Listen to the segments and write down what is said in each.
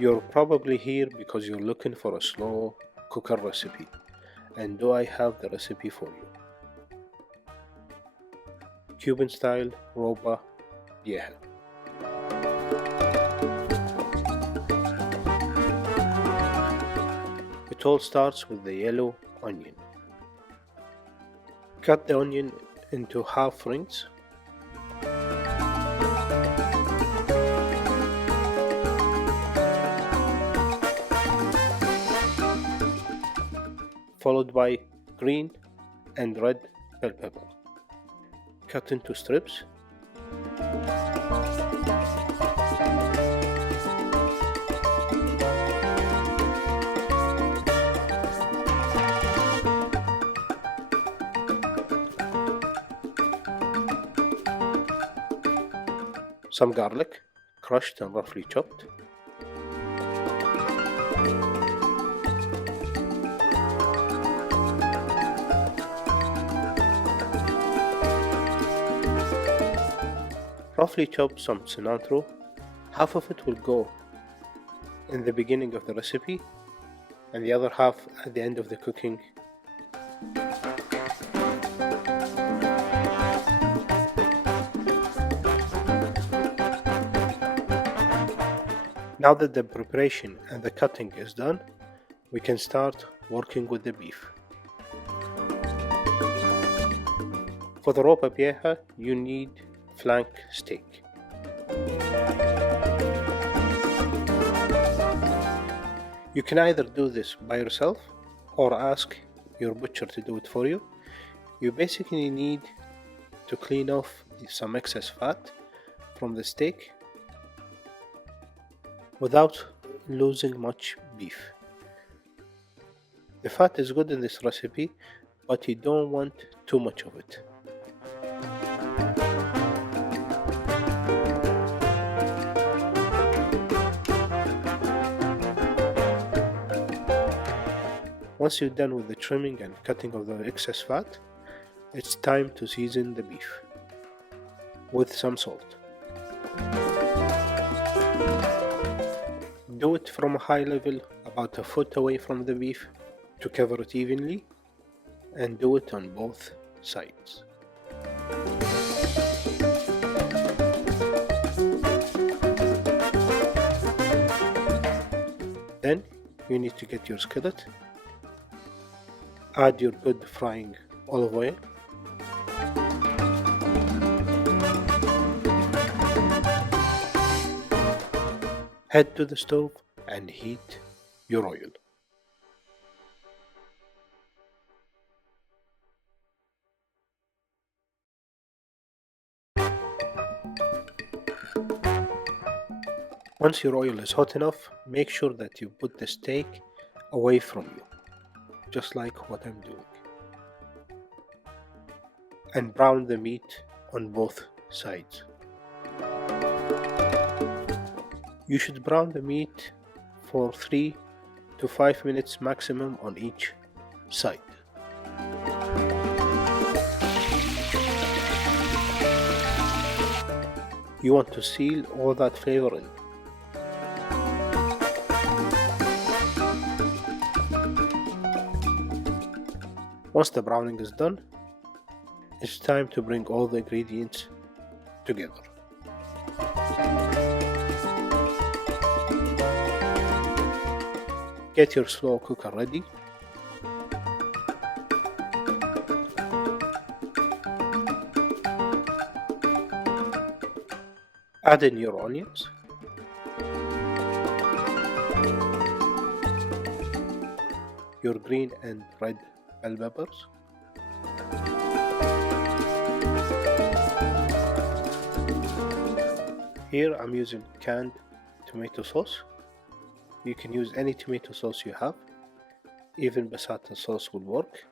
You're probably here because you're looking for a slow cooker recipe, and do I have the recipe for you? Cuban style ropa vieja. It all starts with the yellow onion. Cut the onion into half rings. Followed by green and red bell pepper. Cut into strips. Some garlic, crushed and roughly chopped. Roughly chop some cilantro. Half of it will go in the beginning of the recipe and the other half at the end of the cooking. Now that the preparation and the cutting is done, we can start working with the beef. For the ropa vieja, you need flank steak. You can either do this by yourself or ask your butcher to do it for you. You basically need to clean off some excess fat from the steak without losing much beef. The fat is good in this recipe, but you don't want too much of it. Once you're done with the trimming and cutting of the excess fat, it's time to season the beef with some salt. Do it from a high level, about a foot away from the beef, to cover it evenly, and do it on both sides. Then you need to get your skillet, add your good frying olive oil, head to the stove and heat your oil. Once your oil is hot enough, make sure that you put the steak away from you, just like what I'm doing, and brown the meat on both sides. You should brown the meat for 3 to 5 minutes maximum on each side. You want to seal all that flavor in. Once the browning is done, it's time to bring all the ingredients together. Get your slow cooker ready. Add in your onions. Your green and red bell peppers. Here I'm using canned tomato sauce. You can use any tomato sauce you have, even passata sauce will work.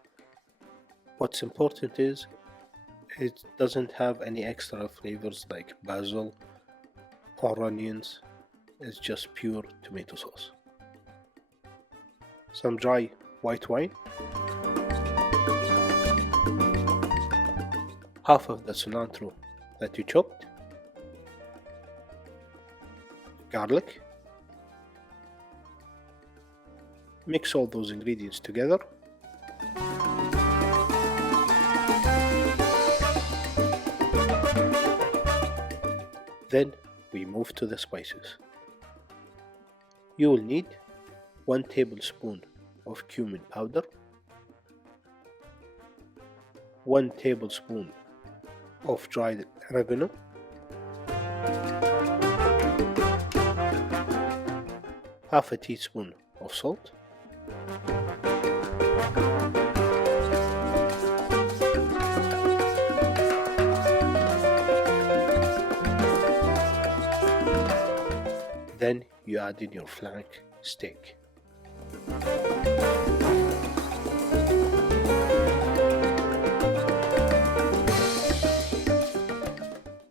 What's important is it doesn't have any extra flavors like basil or onions, it's just pure tomato sauce. Some dry white wine, half of the cilantro that you chopped, garlic, Mix all those ingredients together. Then we move to the spices. You will need 1 tablespoon of cumin powder, 1 tablespoon of dried oregano, half a teaspoon of salt, then you add in your flank steak.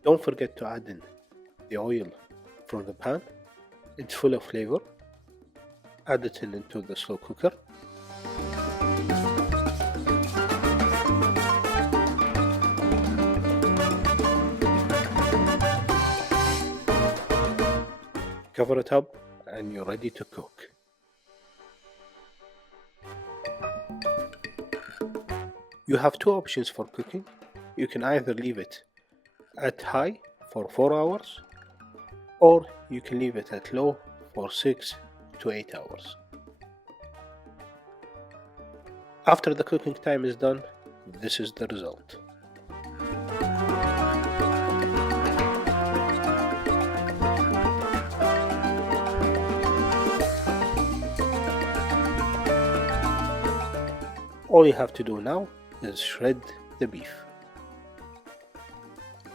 Don't forget to add in the oil from the pan. It's full of flavor. Add it into the slow cooker. Cover it up and you're ready to cook. You have 2 options for cooking. You can either leave it at high for 4 hours, or you can leave it at low for 6 to 8 hours. After the cooking time is done, this is the result. All you have to do now is shred the beef.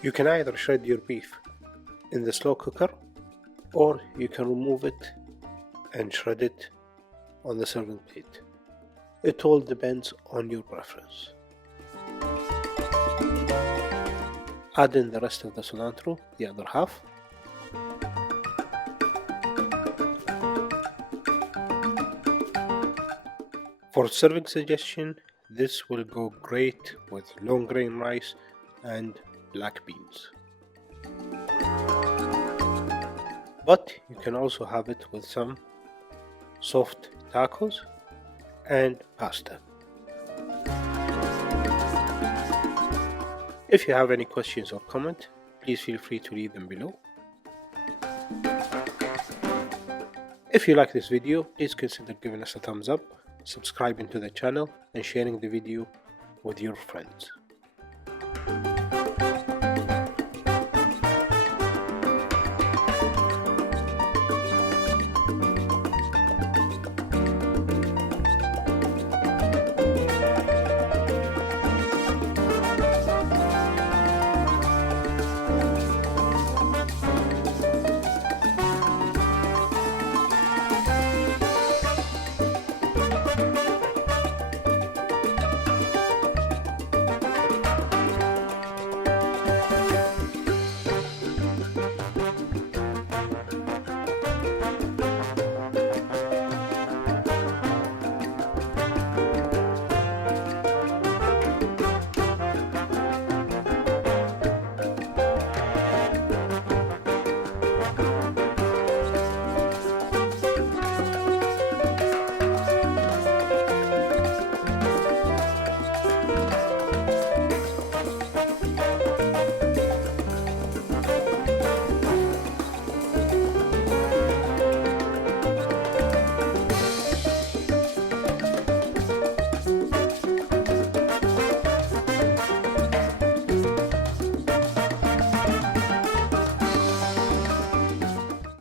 You can either shred your beef in the slow cooker, or you can remove it and shred it on the serving plate. It all depends on your preference. Add in the rest of the cilantro, the other half. For serving suggestion, this will go great with long grain rice and black beans. But you can also have it with some soft tacos and pasta. If you have any questions or comment, please feel free to leave them below. If you like this video, please consider giving us a thumbs up, subscribing to the channel, and sharing the video with your friends.